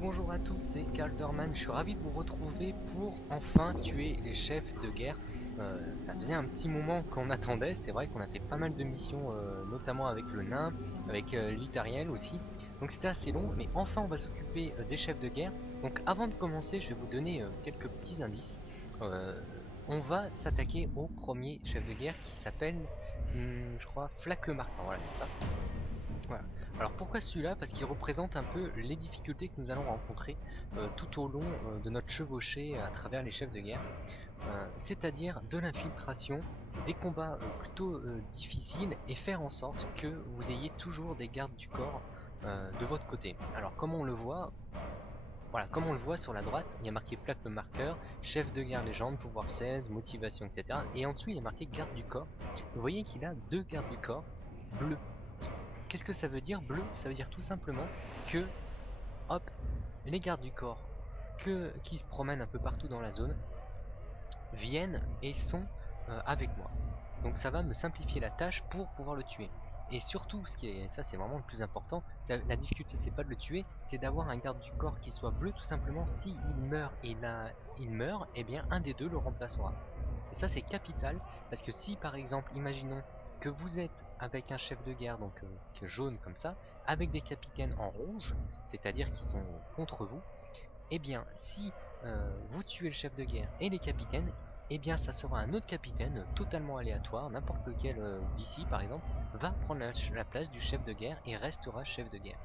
bonjour à tous, c'est Calderman, je suis ravi de vous retrouver pour enfin tuer les chefs de guerre. Ça faisait un petit moment qu'on attendait, c'est vrai qu'on a fait pas mal de missions, notamment avec le nain, avec l'Itariel aussi. Donc c'était assez long, mais enfin on va s'occuper des chefs de guerre. Donc avant de commencer, je vais vous donner quelques petits indices. On va s'attaquer au premier chef de guerre qui s'appelle, je crois, Flac le Marquant, voilà c'est ça. Voilà. Alors pourquoi celui-là? Parce qu'il représente un peu les difficultés que nous allons rencontrer tout au long de notre chevauchée à travers les chefs de guerre. C'est-à-dire de l'infiltration, des combats plutôt difficiles et faire en sorte que vous ayez toujours des gardes du corps de votre côté. Alors comme on le voit, voilà, comme on le voit sur la droite, il y a marqué Flac le marqueur, chef de guerre légende, pouvoir 16, motivation, etc. Et en dessous il y a marqué garde du corps. Vous voyez qu'il a deux gardes du corps bleus. Qu'est-ce que ça veut dire bleu? Ça veut dire tout simplement que, hop, les gardes du corps qui se promènent un peu partout dans la zone viennent et sont avec moi. Donc ça va me simplifier la tâche pour pouvoir le tuer. Et surtout, ce qui est, ça c'est vraiment le plus important, la difficulté c'est pas de le tuer, c'est d'avoir un garde du corps qui soit bleu tout simplement. Si il meurt et là il meurt, et bien un des deux le remplacera. Et ça c'est capital, parce que si par exemple, imaginons que vous êtes avec un chef de guerre, donc jaune comme ça, avec des capitaines en rouge, c'est-à-dire qui sont contre vous, et bien si vous tuez le chef de guerre et les capitaines, et bien ça sera un autre capitaine totalement aléatoire, n'importe lequel d'ici par exemple, va prendre la place du chef de guerre et restera chef de guerre.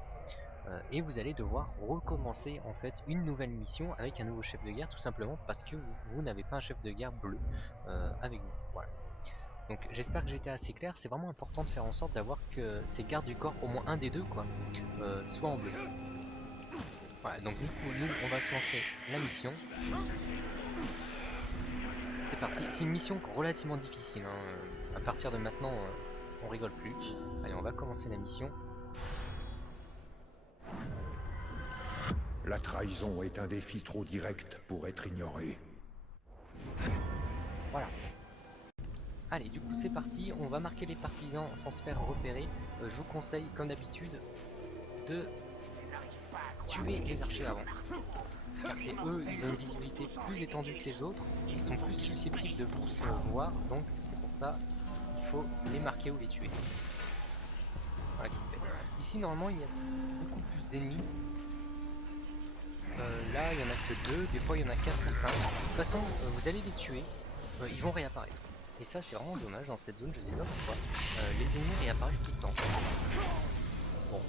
Et vous allez devoir recommencer en fait une nouvelle mission avec un nouveau chef de guerre tout simplement parce que vous n'avez pas un chef de guerre bleu avec vous. Voilà. Donc j'espère que j'ai été assez clair, c'est vraiment important de faire en sorte d'avoir que ces gardes du corps, au moins un des deux quoi, soit en bleu. Voilà, donc du coup nous on va se lancer la mission. C'est parti, c'est une mission relativement difficile, hein. À partir de maintenant on rigole plus. Allez, on va commencer la mission. La trahison est un défi trop direct pour être ignoré. Voilà. Allez, du coup c'est parti, on va marquer les partisans sans se faire repérer. Je vous conseille comme d'habitude de tuer les archers avant. Car c'est eux, ils ont une visibilité plus étendue que les autres, ils sont plus susceptibles de vous voir, donc c'est pour ça il faut les marquer ou les tuer. Voilà ce qu'il fait. Ici normalement il y a beaucoup plus d'ennemis. Là il y en a que 2, des fois il y en a 4 ou 5. De toute façon vous allez les tuer, ils vont réapparaître. Et ça c'est vraiment dommage dans cette zone, je sais pas pourquoi. Les ennemis réapparaissent tout le temps. Bon.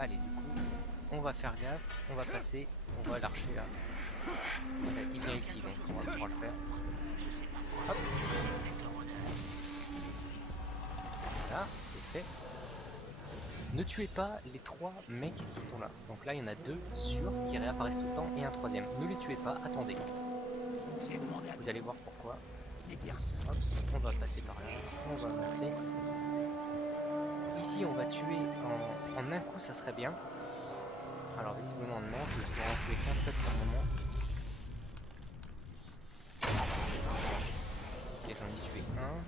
Allez, du coup, on va faire gaffe, on va passer, on va l'archer là. Ça, il vient ici, donc on va pouvoir le faire. Hop. Voilà, c'est fait. Ne tuez pas les 3 mecs qui sont là. Donc là, il y en a 2 sûrs qui réapparaissent tout le temps et un troisième. Ne les tuez pas, attendez. Vous allez voir pourquoi. Hop, on va passer par là, on va avancer. Ici, on va tuer en un coup, ça serait bien. Alors visiblement non, je vais pouvoir en tuer qu'un seul pour le moment. Ok, j'en ai tué un.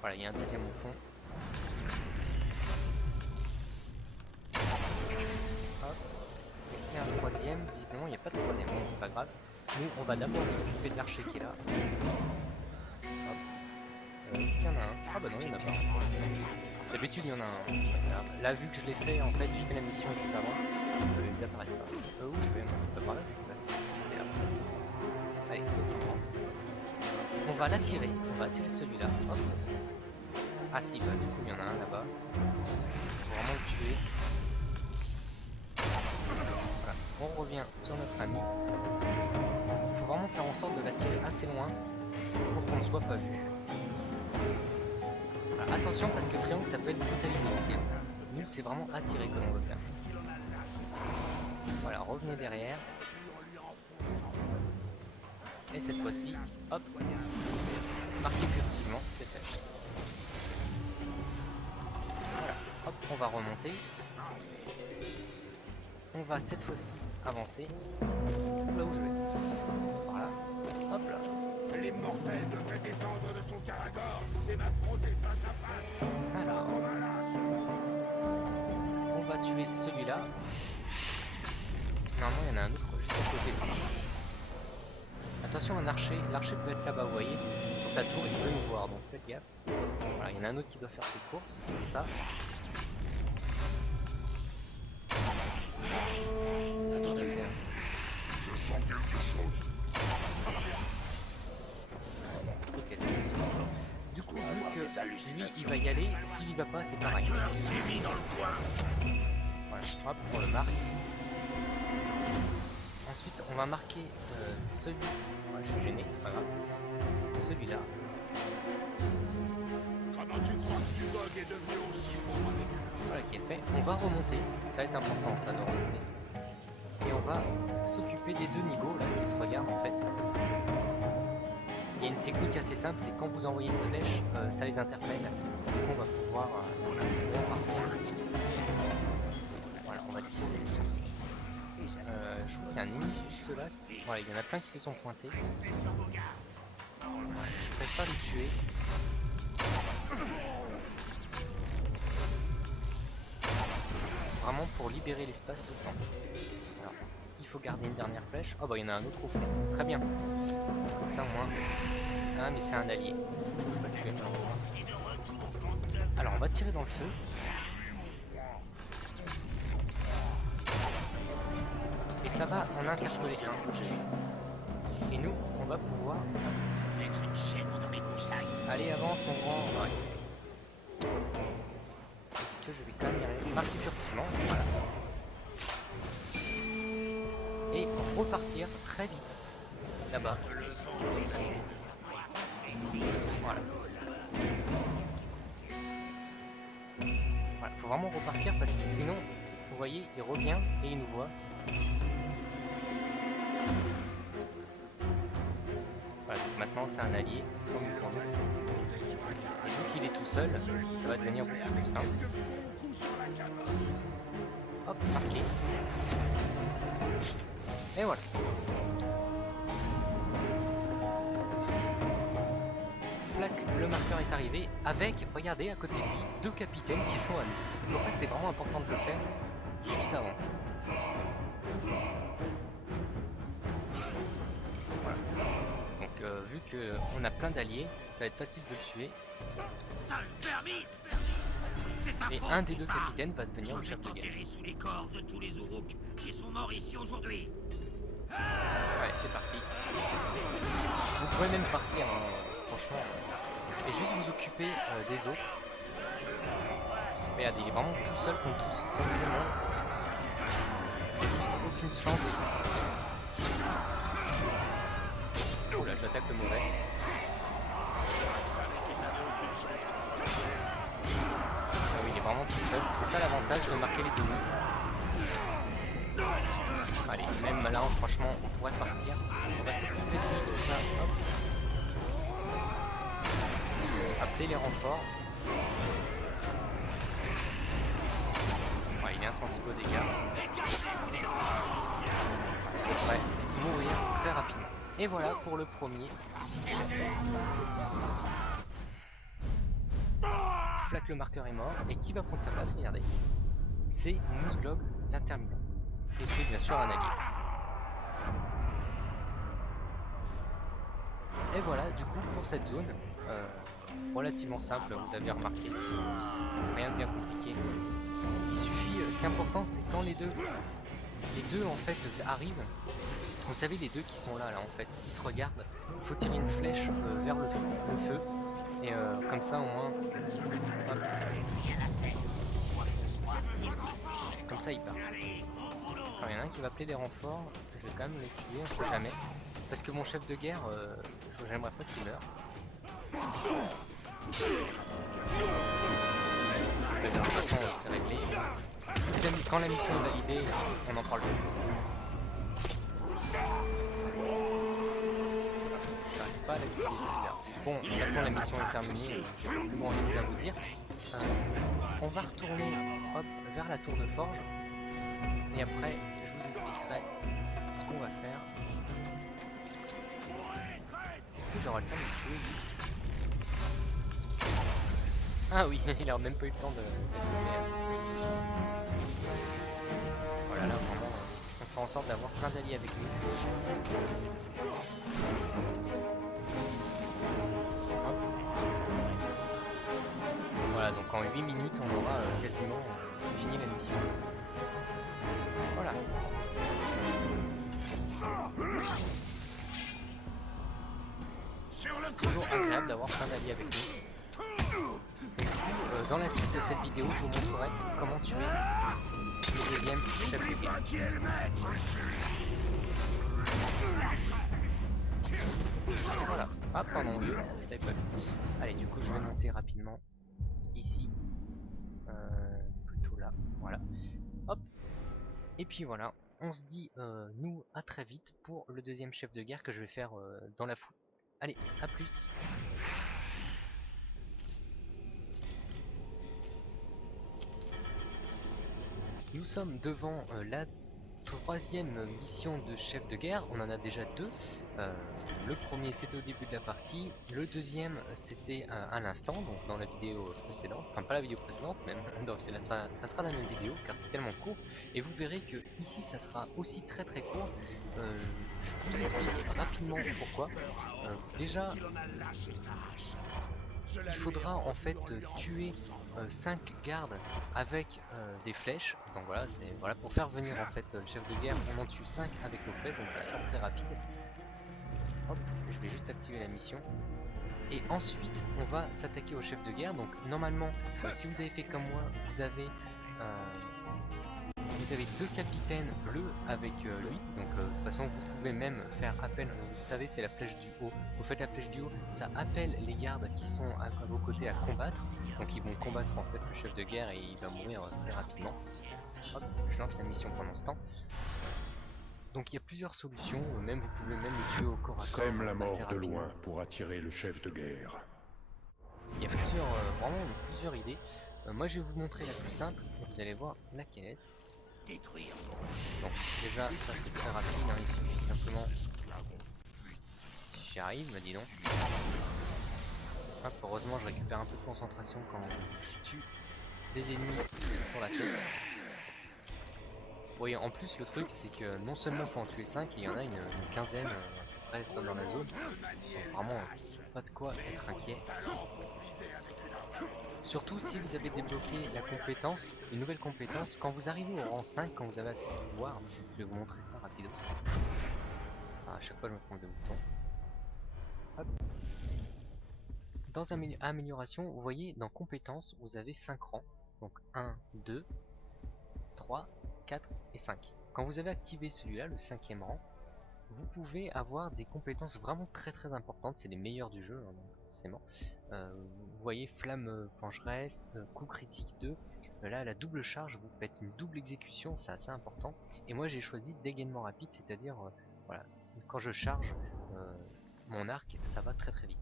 Voilà, il y a un deuxième au fond. Hop. Est-ce qu'il y a un troisième? Visiblement il n'y a pas de troisième, donc c'est pas grave. Nous on va d'abord s'occuper de l'archer qui est là. Hop. Est-ce qu'il y en a un? Ah bah non, il n'y en a pas. D'habitude il y en a un, c'est pas grave. Là vu que je l'ai fait, en fait j'ai fait la mission juste avant, ils apparaissent pas. Où je vais? Moi c'est pas par là, je vais. C'est là. Allez, saute. On va l'attirer, on va attirer celui-là. Hop. Ah si, bah du coup il y en a un là-bas. Faut vraiment le tuer. Voilà. On revient sur notre ami. Il faut vraiment faire en sorte de l'attirer assez loin pour qu'on ne soit pas vu. Voilà. Attention parce que triangle ça peut être brutalisé aussi. Nous c'est vraiment attirer que l'on veut faire. Voilà, revenez derrière. Et cette fois-ci, hop, marquez furtivement, c'est fait. Voilà, hop, on va remonter. On va cette fois-ci avancer. Là où je vais. Voilà, hop là. Les mortels devraient descendre de son caragor et m'affronter face à face. Alors, va tuer celui-là. Normalement il y en a un autre juste à côté de lui. Attention un archer, l'archer peut être là-bas, vous voyez, sur sa tour il peut nous voir, donc faites gaffe. Voilà, il y en a un autre qui doit faire ses courses, c'est ça. Je sens quelque chose. Ok, c'est bon, c'est ça. Du coup, vu que lui il va y aller, s'il y va pas, c'est pareil. Voilà, hop, on le marque. Ensuite, on va marquer celui. Ouais, je suis gêné, c'est pas grave. Celui-là. Comment tu crois que Tuvok est devenu aussi bon avec eux? Voilà qui est fait. On va remonter. Ça va être important ça de remonter. Et on va s'occuper des deux nigauds là qui se regardent en fait. Il y a une technique assez simple, c'est quand vous envoyez une flèche, ça les interpelle. Donc on va pouvoir partir. Voilà, on va tirer. Je crois qu'il y a un ennemi juste là. Voilà, il y en a plein qui se sont pointés. Voilà, je préfère les tuer. Vraiment pour libérer l'espace tout le temps. Alors, il faut garder une dernière flèche. Oh bah il y en a un autre au fond. Très bien. Comme ça au moins. Ah mais c'est un allié. Je peux pas le tuer. Alors on va tirer dans le feu. Et ça va en interpeller un. Et nous, on va pouvoir... Ça devait être une chèvre dans mes broussailles. Allez, avance mon grand. Ouais. Est-ce que je vais quand même y aller? Marquer furtivement, voilà. Et repartir très vite. Là-bas. Voilà. Voilà, faut vraiment repartir parce que sinon, vous voyez, il revient et il nous voit. Voilà, donc maintenant c'est un allié, tant mieux pour nous. Et vu qu'il est tout seul, ça va devenir beaucoup plus simple. Hop, marqué. Et voilà. Flac, le marqueur est arrivé avec, regardez, à côté de lui, deux capitaines qui sont à nous. C'est pour ça que c'était vraiment important de le faire juste avant. Voilà. Donc vu qu'on a plein d'alliés, ça va être facile de le tuer. Et un des deux capitaines va devenir le chef de guerre. Sous les corps de tous les Uruks qui sont morts ici aujourd'hui. Allez, c'est parti. Vous pouvez même partir, hein, franchement. Et juste vous occuper des autres. Regardez, il est vraiment tout seul contre tout le monde. Il n'a juste aucune chance de s'en sortir. Oh là, j'attaque le mauvais. Ah oui, il est vraiment tout seul. C'est ça l'avantage de marquer les ennemis. Allez, même là, franchement, on pourrait partir. On va s'occuper de lui qui va, hop, appeler les renforts. Ouais, il est insensible aux dégâts. Il devrait mourir très rapidement. Et voilà pour le premier chef. Flac, le marqueur est mort. Et qui va prendre sa place? Regardez. C'est Mousglog, l'interminable. Et c'est bien sûr un allié. Et voilà, du coup, pour cette zone, relativement simple, vous avez remarqué. Rien de bien compliqué. Il suffit, ce qui est important, c'est quand les deux en fait arrivent. Vous savez, les deux qui sont là en fait, qui se regardent, il faut tirer une flèche vers le feu. Et comme ça au moins, hop. Comme ça ils partent. Alors il y en a un qui va appeler des renforts, je vais quand même les tuer, on sait jamais. Parce que mon chef de guerre, j'aimerais pas qu'il meure. De toute façon c'est réglé. Quand la mission est validée, on en parle plus. J'arrive pas à l'activer, c'est bizarre. Bon, de toute façon la mission est terminée, j'ai plus grand chose à vous dire. On va retourner hop, vers la tour de forge. Et après, je vous expliquerai ce qu'on va faire. Est-ce que j'aurai le temps de le tuer lui? Ah oui, il a même pas eu le temps de l'activer. Voilà, là vraiment, on fait en sorte d'avoir plein d'alliés avec nous. Hop. Voilà, donc en 8 minutes, on aura quasiment fini la mission. Voilà. Toujours agréable d'avoir plein d'alliés avec nous. Et du coup, dans la suite de cette vidéo, je vous montrerai comment tuer le deuxième chef de guerre. Voilà. Ah pardon, je l'avais pas vu. Allez, du coup, je vais monter rapidement ici. Plutôt là. Voilà. Hop. Et puis voilà. On se dit, nous, à très vite pour le deuxième chef de guerre que je vais faire dans la foule. Allez, à plus. Nous sommes devant la troisième mission de chef de guerre. On en a déjà deux. Le premier c'était au début de la partie, le deuxième c'était à l'instant, donc dans la vidéo précédente, enfin pas la vidéo précédente même, donc ça sera la même vidéo car c'est tellement court, et vous verrez que ici ça sera aussi très court. Je vous explique rapidement pourquoi. Déjà, il faudra en fait tuer 5 gardes avec des flèches. Donc voilà, c'est voilà pour faire venir en fait le chef de guerre, on en tue 5 avec nos flèches, donc ça sera très rapide. Hop, je vais juste activer la mission. Et ensuite, on va s'attaquer au chef de guerre. Donc normalement, si vous avez fait comme moi, vous avez deux capitaines bleus avec lui. Donc de toute façon, vous pouvez même faire appel. Vous savez, c'est la flèche du haut. Vous faites la flèche du haut, ça appelle les gardes qui sont à vos côtés à combattre. Donc ils vont combattre en fait le chef de guerre et il va mourir très rapidement. Hop, je lance la mission pendant ce temps. Donc il y a plusieurs solutions, même vous pouvez même le tuer au corps à corps. Sème la mort de loin pour attirer le chef de guerre. Il y a plusieurs, vraiment plusieurs idées. Moi je vais vous montrer la plus simple, vous allez voir laquelle est. Donc déjà ça c'est très rapide, hein, il suffit simplement, si j'y arrive, me dis donc. Hop, heureusement je récupère un peu de concentration quand je tue des ennemis sur la tête. Vous voyez, en plus le truc c'est que non seulement il faut en tuer 5, il y en a une quinzaine après dans la zone. Donc vraiment pas de quoi être inquiet. Surtout si vous avez débloqué la compétence, une nouvelle compétence, quand vous arrivez au rang 5, quand vous avez assez de pouvoir, je vais vous montrer ça rapidos. Ah, à chaque fois je me trompe de bouton. Hop. Dans amélioration, vous voyez dans compétences, vous avez 5 rangs. Donc 1, 2, 3, 4 et 5. Quand vous avez activé celui-là, le 5e rang, vous pouvez avoir des compétences vraiment très importantes, c'est les meilleures du jeu, hein, donc forcément. Vous voyez flamme vengeresse, coup critique 2, là la double charge, vous faites une double exécution, c'est assez important. Et moi j'ai choisi dégainement rapide, c'est-à-dire voilà, quand je charge mon arc, ça va très vite.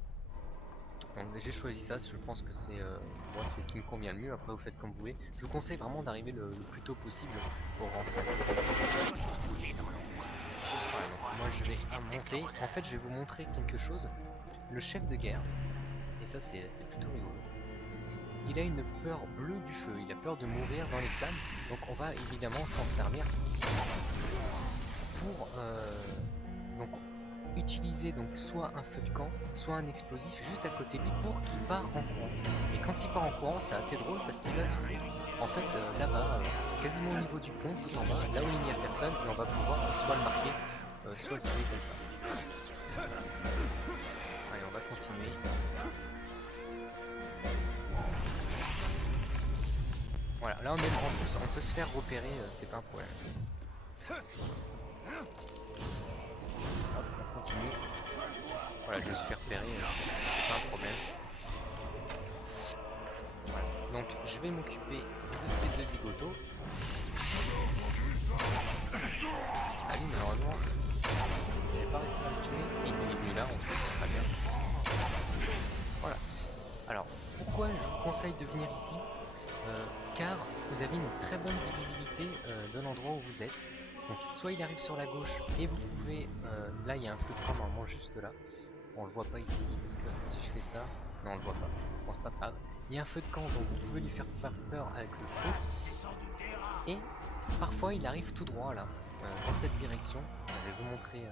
Donc j'ai choisi ça, je pense que c'est moi c'est ce qui me convient le mieux, après vous faites comme vous voulez. Je vous conseille vraiment d'arriver le plus tôt possible au rang 5. Voilà, donc moi je vais monter. En fait je vais vous montrer quelque chose. Le chef de guerre, et ça c'est plutôt rigolo, il a une peur bleue du feu, il a peur de mourir dans les flammes. Donc on va évidemment s'en servir pour donc utiliser donc soit un feu de camp, soit un explosif juste à côté de lui pour qu'il part en courant. Et quand il part en courant, c'est assez drôle parce qu'il va se foutre en fait là-bas, quasiment au niveau du pont, tout en bas, là où il n'y a personne, et on va pouvoir soit le marquer, soit le tuer comme ça. Allez, on va continuer. Voilà, là on est en plus, on peut se faire repérer, c'est pas un problème. Hop, on continue. Voilà, je me suis fait repérer, c'est pas un problème. Voilà. Donc je vais m'occuper de ces deux zigotos. Ah lui malheureusement, j'ai pas réussi à le tuer. Si, il est venu là en fait, très bien. Voilà. Alors, pourquoi je vous conseille de venir ici car vous avez une très bonne visibilité de l'endroit où vous êtes. Donc soit il arrive sur la gauche et vous pouvez, là il y a un feu de camp normalement juste là. On le voit pas ici parce que si je fais ça, Non, on le voit pas. Bon, c'est pas grave. Il y a un feu de camp, donc vous pouvez lui faire peur avec le feu. Et parfois, il arrive tout droit là, dans cette direction. Je vais vous montrer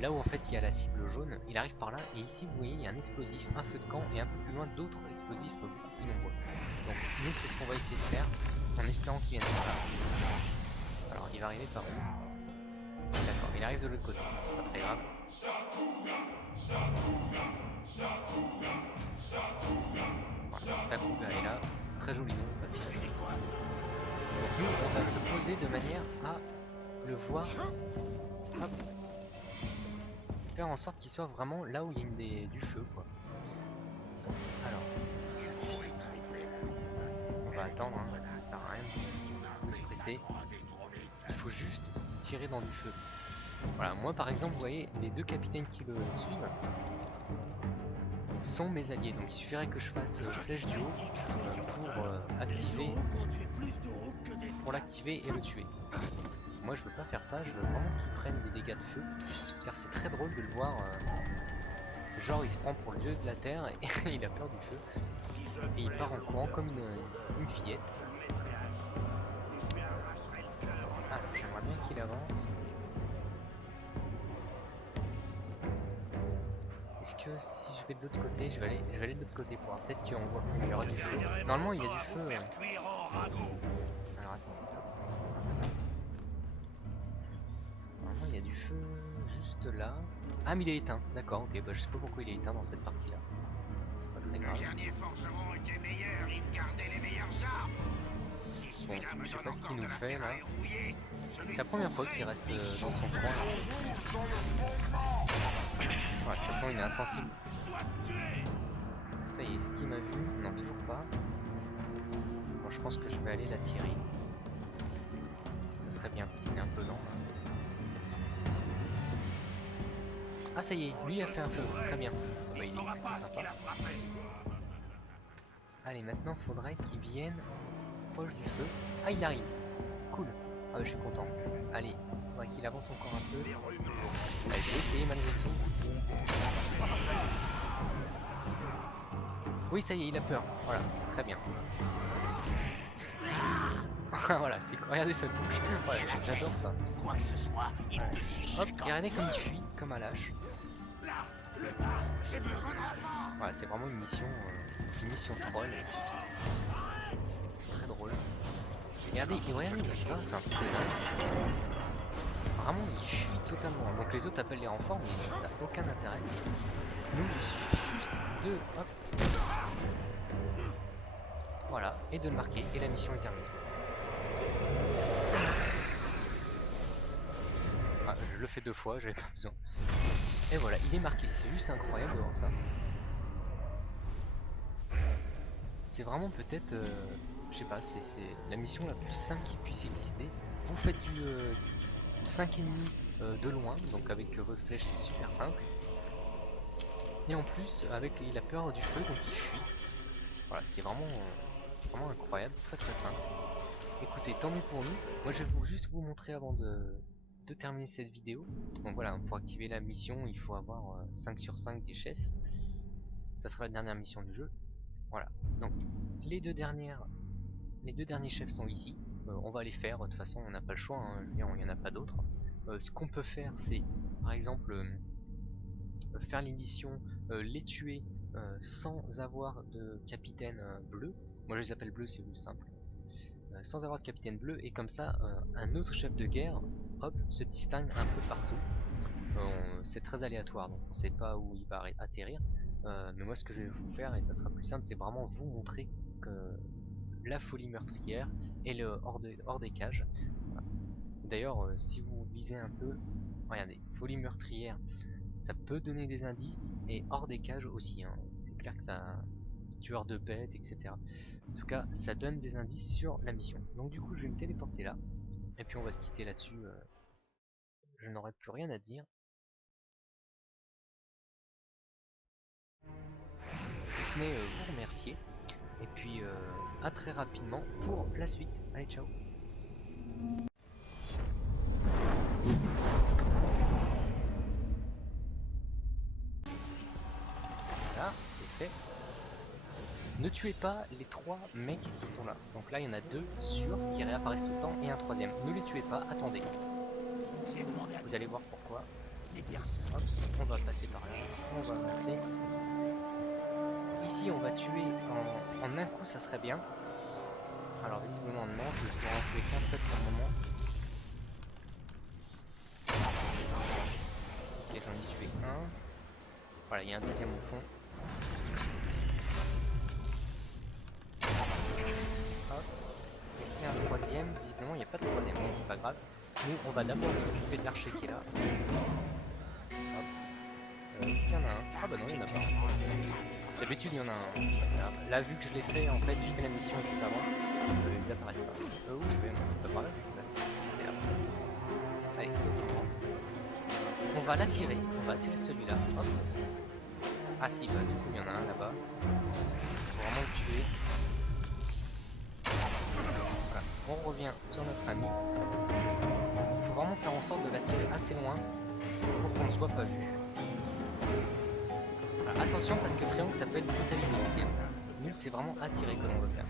là où en fait il y a la cible jaune. Il arrive par là, et ici vous voyez, il y a un explosif, un feu de camp, et un peu plus loin d'autres explosifs beaucoup plus nombreux. Donc nous, c'est ce qu'on va essayer de faire, en espérant qu'il vienne par là. Alors, il va arriver par où? D'accord, il arrive de l'autre côté, donc c'est pas très grave. Voilà, Stakuga est là, très joli nom au passage. Donc nous, on va se poser de manière à le voir, hop, faire en sorte qu'il soit vraiment là où il y a du feu, quoi. Donc, alors, on va attendre, hein, ça sert à rien de se presser. Il faut juste tirer dans du feu. Voilà, moi par exemple, vous voyez, les deux capitaines qui le suivent sont mes alliés, donc il suffirait que je fasse flèche du haut pour l'activer et le tuer. Moi je veux pas faire ça, je veux vraiment qu'il prenne des dégâts de feu, car c'est très drôle de le voir, genre il se prend pour le dieu de la terre et il a peur du feu, et il part en courant comme une fillette. Ah, j'aimerais bien qu'il avance. Est-ce que si je vais de l'autre côté, je vais aller de l'autre côté pour voir, peut-être qu'on voit qu'il y aura du feu. Normalement il y a du feu. Alors attends. Normalement il y a du feu juste là. Ah mais il est éteint, d'accord, ok, bah je sais pas pourquoi il est éteint dans cette partie là. C'est pas très grave. Le dernier forgeron était meilleur, il gardait les meilleures armes. Bon, je sais pas ce qu'il nous fait là. C'est la première fois qu'il reste dans son coin. Ouais, de toute façon il est insensible. Ça y est, est-ce qu'il m'a vu? Non, toujours pas. Bon, je pense que je vais aller l'attirer. Ça serait bien parce qu'il est un peu lent là. Ah ça y est, lui a fait un feu, très bien. Bah, il est plutôt sympa. Allez, maintenant faudrait qu'il vienne proche du feu. Ah il arrive, cool. Ah bah, je suis content. Allez, faudrait qu'il avance encore un peu. Allez, je vais essayer malgré tout. Oui ça y est, il a peur, voilà, très bien. Voilà, c'est regardez sa bouche, voilà, j'adore ça. Quoi que ce soit, il Ouais. peut ficher Hop, le camp. regardez comme il fuit, comme un lâche. J'ai besoin d'enfants. Voilà, c'est vraiment une mission troll. Très drôle. Regardez, et regardez, ça c'est un truc de dingue. Vraiment, il fuit totalement. Donc les autres appellent les renforts, mais ça n'a aucun intérêt. Nous, il suffit juste de... Hop. Voilà, et de le marquer, et la mission est terminée. Ah, je le fais 2 fois, j'avais pas besoin. Et voilà, il est marqué, c'est juste incroyable de voir ça. C'est vraiment peut-être, je sais pas, c'est la mission la plus simple qui puisse exister. Vous faites du 5,5 de loin, donc avec votre flèche c'est super simple. Et en plus, il a peur du feu, donc il fuit. Voilà, c'était vraiment incroyable, très très simple. Écoutez, tant mieux pour nous. Moi je vais juste vous montrer avant de terminer cette vidéo. Donc voilà, pour activer la mission, il faut avoir 5 sur 5 des chefs. Ça sera la dernière mission du jeu. Voilà, donc les deux derniers chefs sont ici. On va les faire, de toute façon on n'a pas le choix, hein. Je veux dire, il n'y en a pas d'autres. Ce qu'on peut faire, c'est par exemple faire les missions, les tuer sans avoir de capitaine bleu. Moi je les appelle bleus, c'est plus simple. Sans avoir de capitaine bleu, et comme ça un autre chef de guerre, hop, se distingue un peu partout. C'est très aléatoire, donc on sait pas où il va atterrir. Mais moi ce que je vais vous faire, et ça sera plus simple, c'est vraiment vous montrer que la folie meurtrière et le hors des cages. Voilà. D'ailleurs, si vous lisez un peu, regardez, folie meurtrière, ça peut donner des indices, et hors des cages aussi, hein. C'est clair que ça... tueur de bêtes, etc. En tout cas, ça donne des indices sur la mission. Donc du coup, je vais me téléporter là, et puis on va se quitter là-dessus. Je n'aurai plus rien à dire. Si ce n'est vous remercier. Et puis à très rapidement pour la suite. Allez, ciao. Voilà, c'est fait. Ne tuez pas les 3 mecs qui sont là. Donc là il y en a 2 sûrs qui réapparaissent tout le temps et un 3ème. Ne les tuez pas, attendez. Vous allez voir pourquoi. Hop, on va passer par là, on va avancer. Ici on va tuer en un coup, ça serait bien. Alors visiblement non, je vais pouvoir en tuer qu'un seul pour le moment. Ok, j'en ai tué un. Voilà, il y a un deuxième au fond. Hop. Est-ce qu'il y a un 3ème? Visiblement il n'y a pas de 3ème, donc c'est pas grave. Nous on va d'abord s'occuper de l'archer qui est là. Est-ce qu'il y en a un? Ah bah non, il n'y en a pas. D'habitude il y en a un, c'est pas grave. Là vu que je l'ai fait, en fait, j'ai fait la mission juste avant, ils apparaissent pas. Où je vais? Moi c'est pas par là, c'est là. Allez, saute. On va l'attirer, on va attirer celui-là. Hop. Ah si, bah du coup il y en a un là-bas. Faut vraiment le tuer. Voilà. On revient sur notre ami. Il faut vraiment faire en sorte de l'attirer assez loin pour qu'on ne soit pas vu. Alors, attention parce que triangle ça peut être brutalisé aussi. Nous c'est vraiment attirer que l'on veut faire.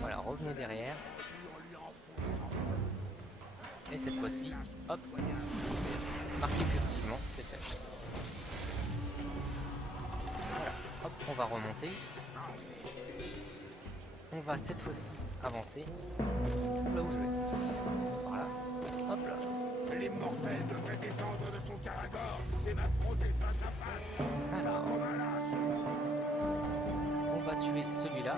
Voilà, revenez derrière. Et cette fois-ci, hop, marquez furtivement, c'est fait. Voilà, hop, on va remonter. On va cette fois-ci avancer. Là où je vais. Voilà, hop là. Les mortels devraient descendre de ton caragor et m'affronter face à face. Alors, on va tuer celui-là.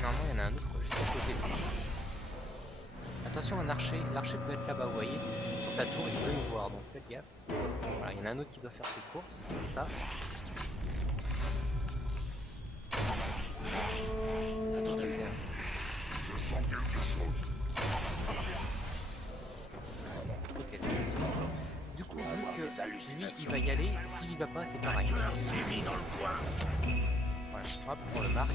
Normalement, il y en a un autre juste à côté par là. Attention, un archer, l'archer peut être là-bas, vous voyez, sur sa tour, il peut nous voir, donc faites gaffe. Voilà, il y en a un autre qui doit faire ses courses, c'est ça. Ici, là, c'est un... Je sens quelque chose. Ok, c'est bon. Du coup, vu que lui, il va y aller, s'il y va pas, c'est pareil. Tueur sévit dans le coin. Voilà, hop, on le marque.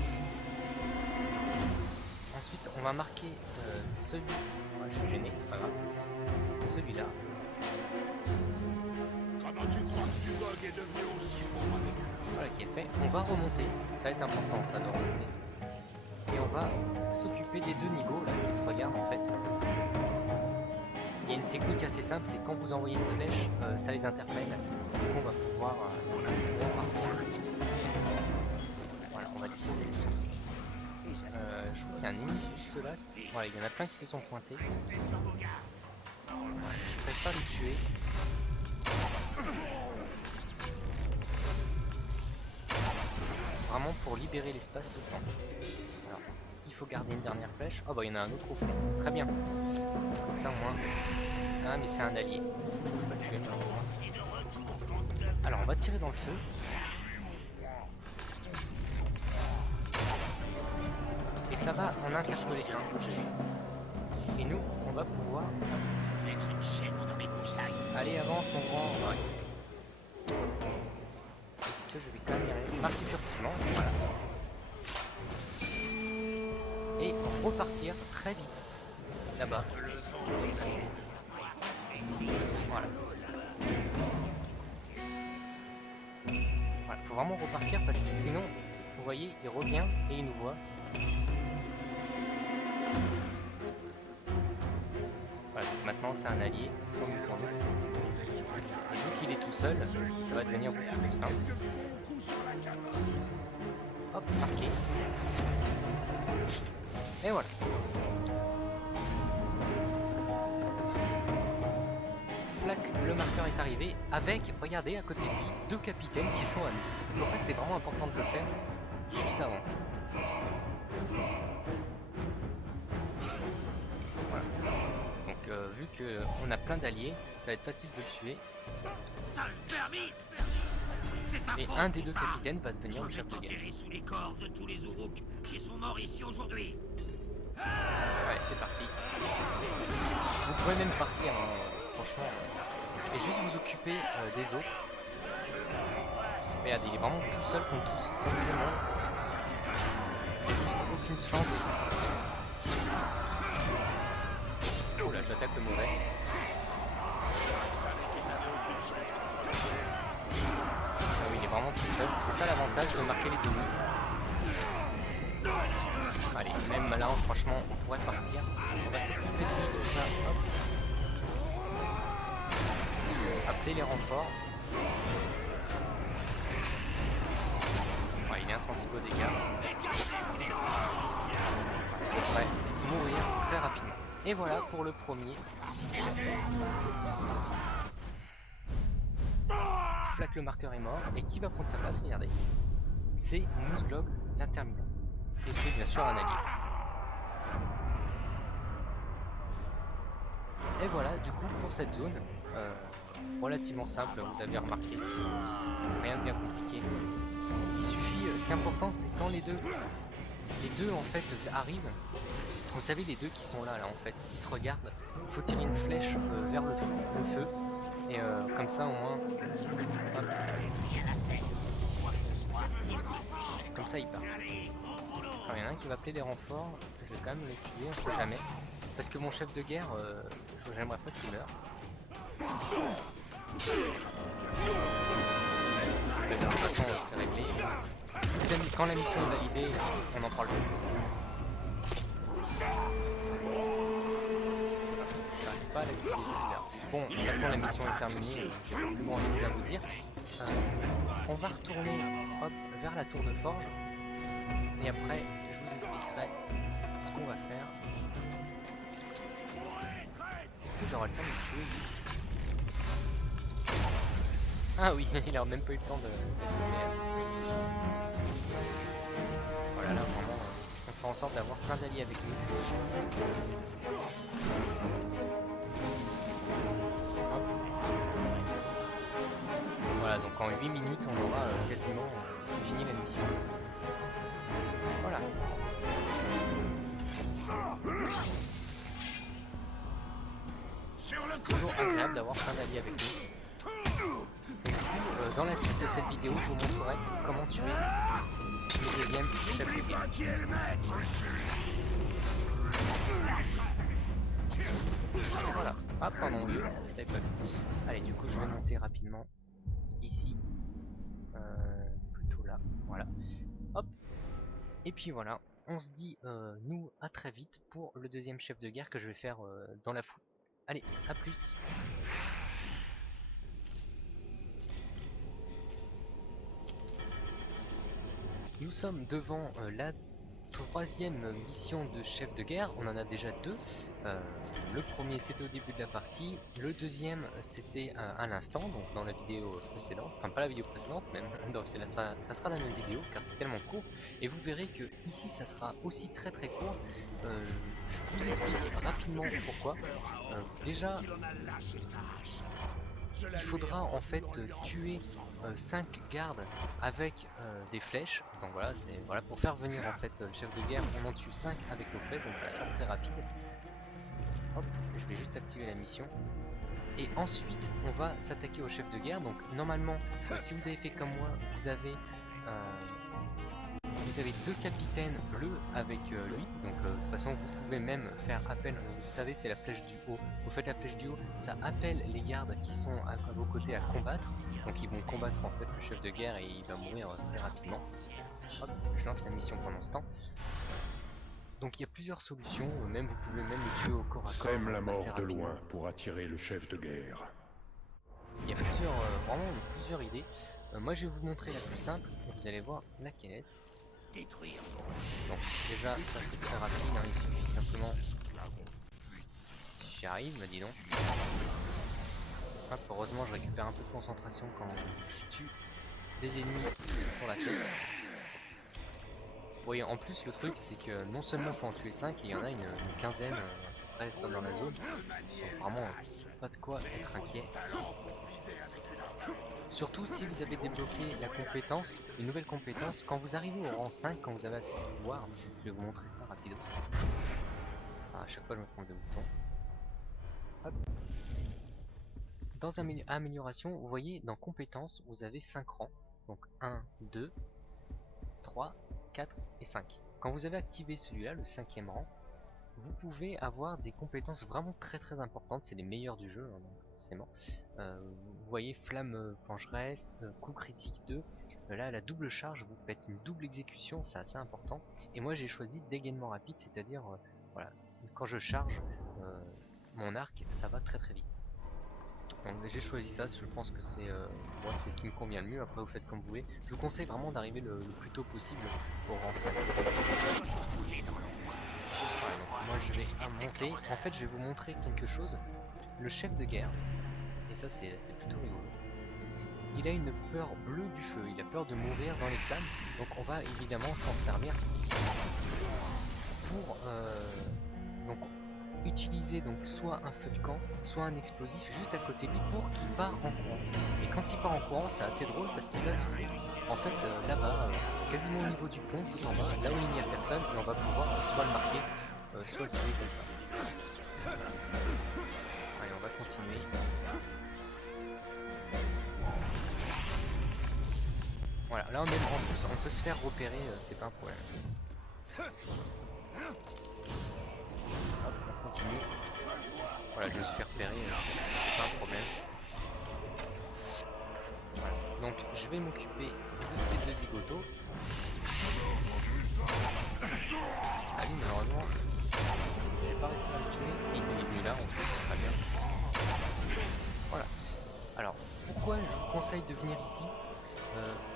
Ensuite, on va marquer celui... Ouais, je suis gêné, c'est pas grave. Celui-là. Comment tu crois que Dugog est devenu aussi bon avec lui? Voilà qui est fait. On va remonter. Ça va être important, ça, de remonter. Et on va s'occuper des 2 nigauds, là, qui se regardent, en fait. Il y a une technique assez simple, c'est quand vous envoyez une flèche, ça les interpelle. Donc on va pouvoir partir. Voilà, on va tirer. Je crois qu'il y a un ennemi juste là. Voilà, il y en a plein qui se sont pointés. Voilà, je préfère le tuer. Vraiment pour libérer l'espace tout le temps. Alors, il faut garder une dernière flèche. Oh bah il y en a un autre au fond. Très bien. Comme ça au moins. Ah mais c'est un allié. Je peux pas le tuer. Alors on va tirer dans le feu. Et ça va en interpeller un. Et nous, on va pouvoir... Ça devait être une chèvre dans mes broussailles. Allez, avance mon grand. Ouais. Est-ce que je vais quand même y aller? Marquer furtivement, voilà. Et repartir très vite. Là-bas. Voilà. Voilà, faut vraiment repartir parce que sinon, vous voyez, il revient et il nous voit. Voilà, donc maintenant c'est un allié, tant mieux pour nous. Et vu qu'il est tout seul, ça va devenir beaucoup plus simple. Hop, marqué. Et voilà. Flac, le marqueur est arrivé avec, regardez, à côté de lui, 2 capitaines qui sont amis. C'est pour ça que c'était vraiment important de le faire juste avant. Voilà. Donc vu qu'on a plein d'alliés, ça va être facile de le tuer. Et un des 2 capitaines va devenir le chef de guerre. Sous les corps de tous les Uruks qui sont morts ici aujourd'hui. Ouais, c'est parti. Vous pouvez même partir, hein, franchement. Et juste vous occuper des autres. Regardez, il est vraiment tout seul contre tout le monde. Il n'y a juste aucune chance de s'en sortir. Oh là, j'attaque le mauvais. vraiment toute seule. C'est ça l'avantage de marquer les ennemis. Allez, même là, franchement, on pourrait partir. On va s'occuper de lui qui va, hop, appeler les renforts. Ouais, il est insensible aux dégâts. Il devrait mourir très rapidement. Et voilà pour le premier chef. Flac, le marqueur est mort. Et qui va prendre sa place? Regardez. C'est Mousglog, l'interminable. Et c'est bien sûr un allié. Et voilà, du coup, pour cette zone, relativement simple, vous avez remarqué. Rien de bien compliqué. Il suffit, ce qui est important, c'est quand les deux en fait arrivent. Vous savez, les deux qui sont là en fait, qui se regardent, il faut tirer une flèche vers le feu. Et comme ça au moins, hop. Comme ça ils partent. Alors il y en a un qui va appeler des renforts, je vais quand même le tuer, on sait jamais. Parce que mon chef de guerre, j'aimerais pas qu'il meure. De toute façon c'est réglé. Quand la mission est validée, on en parle plus. J'arrive pas à l'activer, c'est bizarre. Bon, de toute façon la mission est terminée, j'ai plus grand chose à vous dire. On va retourner hop, vers la tour de forge. Et après, je vous expliquerai ce qu'on va faire. Est-ce que j'aurai le temps de le tuer? Ah oui, il a même pas eu le temps d'activer. Voilà, là vraiment, on fait en sorte d'avoir plein d'alliés avec nous. Hop. Voilà, donc en 8 minutes, on aura quasiment fini la mission. Voilà. Toujours agréable d'avoir plein d'alliés avec nous. Et du coup, dans la suite de cette vidéo, je vous montrerai comment tuer le deuxième chef de guerre. Voilà. Ah pardon, je l'avais pas vu. Allez, du coup, je vais monter rapidement ici. Plutôt là. Voilà. Hop. Et puis voilà. On se dit, nous, à très vite pour le deuxième chef de guerre que je vais faire dans la foule. Allez, à plus. Nous sommes devant la troisième mission de chef de guerre. On en a déjà deux. Le premier c'était au début de la partie, le deuxième c'était à l'instant, donc dans la vidéo précédente, enfin pas la vidéo précédente même, donc ça sera la même vidéo car c'est tellement court, et vous verrez que ici ça sera aussi très court. Je vous explique rapidement pourquoi. Déjà, il faudra en fait tuer 5 gardes avec des flèches. Donc voilà, c'est voilà pour faire venir en fait le chef de guerre, on en tue 5 avec nos flèches, donc ça sera très rapide. Hop, je vais juste activer la mission. Et ensuite, on va s'attaquer au chef de guerre. Donc normalement, si vous avez fait comme moi, vous avez deux capitaines bleus avec lui. Donc de toute façon, vous pouvez même faire appel. Vous savez, c'est la flèche du haut. Vous faites la flèche du haut, ça appelle les gardes qui sont à vos côtés à combattre. Donc ils vont combattre en fait le chef de guerre et il va mourir très rapidement. Hop, je lance la mission pendant ce temps. Donc il y a plusieurs solutions, même vous pouvez même le tuer au corps à corps. Sème la mort de loin pour attirer le chef de guerre. Il y a vraiment plusieurs idées. Moi je vais vous montrer la plus simple, vous allez voir laquelle est. Détruire. Donc déjà ça c'est très rapide, hein, il suffit simplement... Si j'y arrive, me dis donc. Hop, heureusement je récupère un peu de concentration quand je tue des ennemis sur la tête. Vous voyez, en plus le truc c'est que non seulement il faut en tuer 5, il y en a une quinzaine après dans la zone. Donc vraiment pas de quoi être inquiet. Surtout si vous avez débloqué la compétence, une nouvelle compétence, quand vous arrivez au rang 5, quand vous avez assez de pouvoir, je vais vous montrer ça rapidos. Ah, à chaque fois je me trompe de bouton. Hop. Dans amélioration, vous voyez dans compétences, vous avez 5 rangs. Donc 1, 2, 3, 4 et 5. Quand vous avez activé celui-là, le 5e rang, vous pouvez avoir des compétences vraiment très importantes, c'est les meilleures du jeu, hein, donc forcément. Vous voyez flamme vengeresse, coup critique 2. Là, la double charge, vous faites une double exécution, c'est assez important. Et moi, j'ai choisi dégainement rapide, c'est-à-dire, voilà, quand je charge mon arc, ça va très très vite. Donc j'ai choisi ça, je pense que c'est moi c'est ce qui me convient le mieux. Après vous faites comme vous voulez. Je vous conseille vraiment d'arriver le plus tôt possible au rang 5. Voilà, donc moi je vais monter. En fait je vais vous montrer quelque chose. Le chef de guerre, et ça c'est plutôt rigolo, il a une peur bleue du feu, il a peur de mourir dans les flammes. Donc on va évidemment s'en servir pour donc utiliser donc soit un feu de camp, soit un explosif juste à côté de lui pour qu'il part en courant. Et quand il part en courant, c'est assez drôle parce qu'il va se foutre en fait là-bas, quasiment au niveau du pont, tout en bas, là où il n'y a personne, et on va pouvoir soit le marquer, soit le tuer comme ça. Allez, on va continuer. Voilà, là on est en plus, on peut se faire repérer, c'est pas un problème. Hop, on continue. Voilà, je me suis fait repérer, c'est pas un problème. Voilà. Donc je vais m'occuper de ces deux zigotos. Ah oui, malheureusement, j'ai pas réussi à le tuer. Si, il est venu là, en fait, très bien. Voilà. Alors, pourquoi je vous conseille de venir ici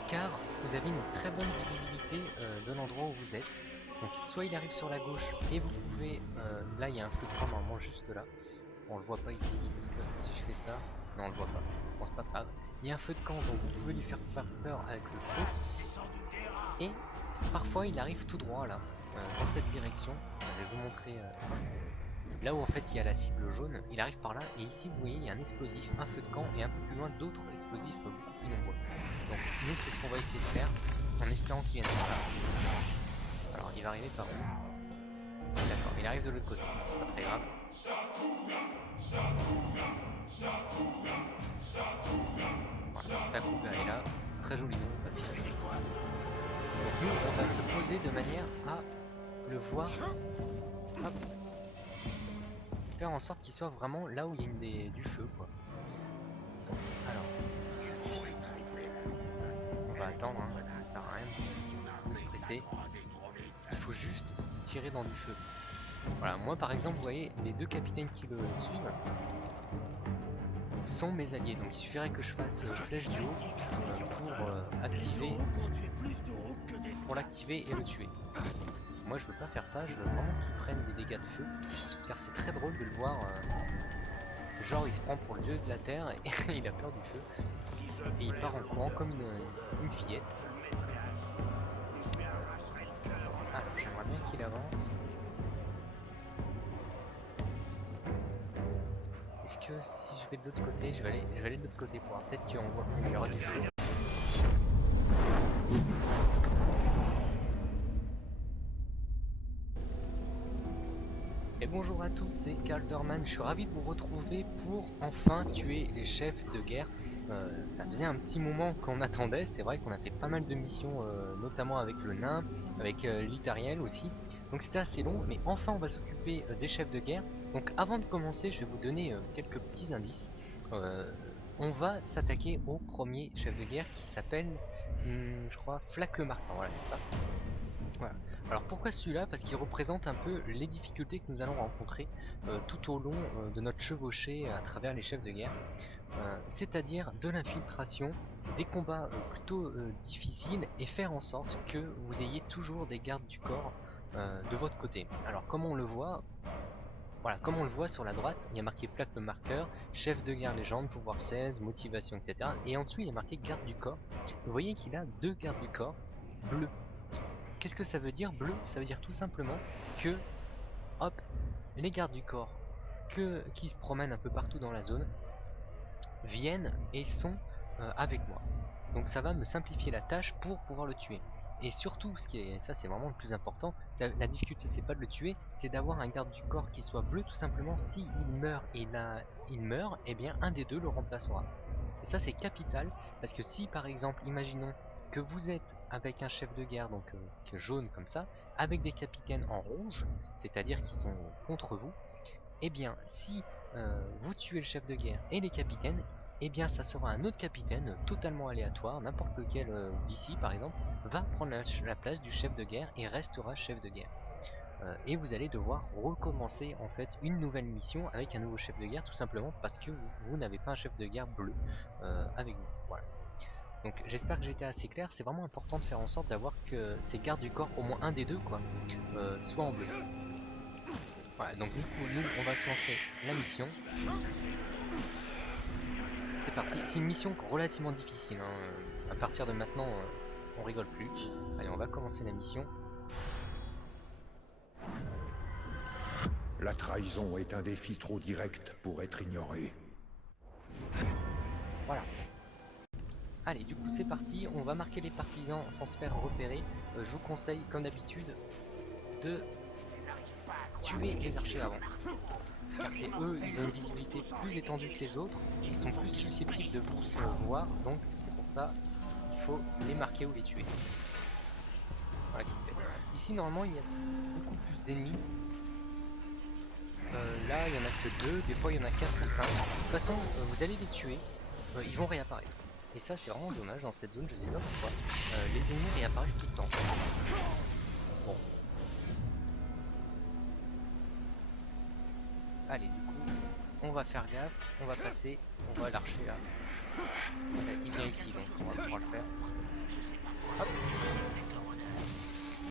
car vous avez une très bonne visibilité de l'endroit où vous êtes. Donc soit il arrive sur la gauche et vous pouvez, là il y a un feu de camp normalement juste là, on le voit pas ici parce que si je fais ça, non on le voit pas, bon c'est pas grave, il y a un feu de camp donc vous pouvez lui faire peur avec le feu, et parfois il arrive tout droit là, dans cette direction, je vais vous montrer là où en fait il y a la cible jaune, il arrive par là, et ici vous voyez il y a un explosif, un feu de camp, et un peu plus loin d'autres explosifs beaucoup plus nombreux. Donc nous c'est ce qu'on va essayer de faire, en espérant qu'il vienne par là. Alors il va arriver par où? D'accord, il arrive de l'autre côté, donc c'est pas très grave. Voilà, Stakuga est là, très joli nom au passage. Donc nous on va se poser de manière à le voir, hop, faire en sorte qu'il soit vraiment là où il y a du feu quoi. Donc, alors, on va attendre, hein, ça sert à rien de se presser. Il faut juste tirer dans du feu. Voilà, moi par exemple, vous voyez, les deux capitaines qui le suivent sont mes alliés. Donc il suffirait que je fasse flèche du haut pour l'activer et le tuer. Moi je veux pas faire ça, je veux vraiment qu'il prenne des dégâts de feu, car c'est très drôle de le voir. Genre il se prend pour le dieu de la terre et il a peur du feu. Et il part en courant comme une fillette. Ah, j'aimerais bien qu'il avance. Est-ce que si je vais de l'autre côté, je vais aller de l'autre côté pour voir peut-être qu'on voit qu'il y aura du feu. Et bonjour à tous, c'est Calderman, je suis ravi de vous retrouver pour enfin tuer les chefs de guerre. Ça faisait un petit moment qu'on attendait, c'est vrai qu'on a fait pas mal de missions, notamment avec le nain, avec l'Itariel aussi. Donc c'était assez long, mais enfin on va s'occuper des chefs de guerre. Donc avant de commencer, je vais vous donner quelques petits indices. On va s'attaquer au premier chef de guerre qui s'appelle, je crois, Flac le Marquant, voilà c'est ça. Voilà. Alors pourquoi celui-là? Parce qu'il représente un peu les difficultés que nous allons rencontrer tout au long de notre chevauchée à travers les chefs de guerre. C'est-à-dire de l'infiltration, des combats plutôt difficiles, et faire en sorte que vous ayez toujours des gardes du corps de votre côté. Alors comme on le voit, voilà, comme on le voit sur la droite, il y a marqué Flac le marqueur, chef de guerre légende, pouvoir 16, motivation, etc. Et en dessous il y a marqué garde du corps. Vous voyez qu'il a deux gardes du corps bleus. Qu'est-ce que ça veut dire bleu? Ça veut dire tout simplement que, hop, les gardes du corps qui se promènent un peu partout dans la zone viennent et sont avec moi. Donc ça va me simplifier la tâche pour pouvoir le tuer. Et surtout, ça c'est vraiment le plus important, la difficulté c'est pas de le tuer, c'est d'avoir un garde du corps qui soit bleu, tout simplement. Si il meurt et il meurt, et bien un des deux le remplacera. Et ça c'est capital, parce que si par exemple, imaginons que vous êtes avec un chef de guerre, donc jaune comme ça, avec des capitaines en rouge, c'est-à-dire qu'ils sont contre vous, et bien si vous tuez le chef de guerre et les capitaines, et bien ça sera un autre capitaine totalement aléatoire, n'importe lequel d'ici par exemple, va prendre la place du chef de guerre et restera chef de guerre. Et vous allez devoir recommencer en fait une nouvelle mission avec un nouveau chef de guerre, tout simplement parce que vous n'avez pas un chef de guerre bleu avec vous. Voilà. Donc j'espère que j'étais assez clair. C'est vraiment important de faire en sorte d'avoir que ces gardes du corps, au moins un des deux quoi, soit en bleu. Voilà, donc du coup nous on va se lancer la mission. C'est parti. C'est une mission relativement difficile hein. À partir de maintenant on rigole plus. Allez, on va commencer la mission. La trahison est un défi trop direct pour être ignoré. Voilà. Allez, du coup c'est parti, on va marquer les partisans sans se faire repérer. Je vous conseille, comme d'habitude, de tuer les archers avant. Car c'est eux, ils ont une visibilité plus étendue que les autres, ils sont plus susceptibles de vous voir, donc c'est pour ça il faut les marquer ou les tuer. Voilà, ici normalement il y a beaucoup plus d'ennemis. Là il n'y en a que 2, des fois il y en a 4 ou 5. De toute façon vous allez les tuer, ils vont réapparaître. Et ça c'est vraiment dommage dans cette zone, je sais pas pourquoi. Les ennemis réapparaissent tout le temps. Bon. Allez, du coup, on va faire gaffe, on va passer, on va l'archer là. Ça, il vient ici donc on va pouvoir le faire. Hop.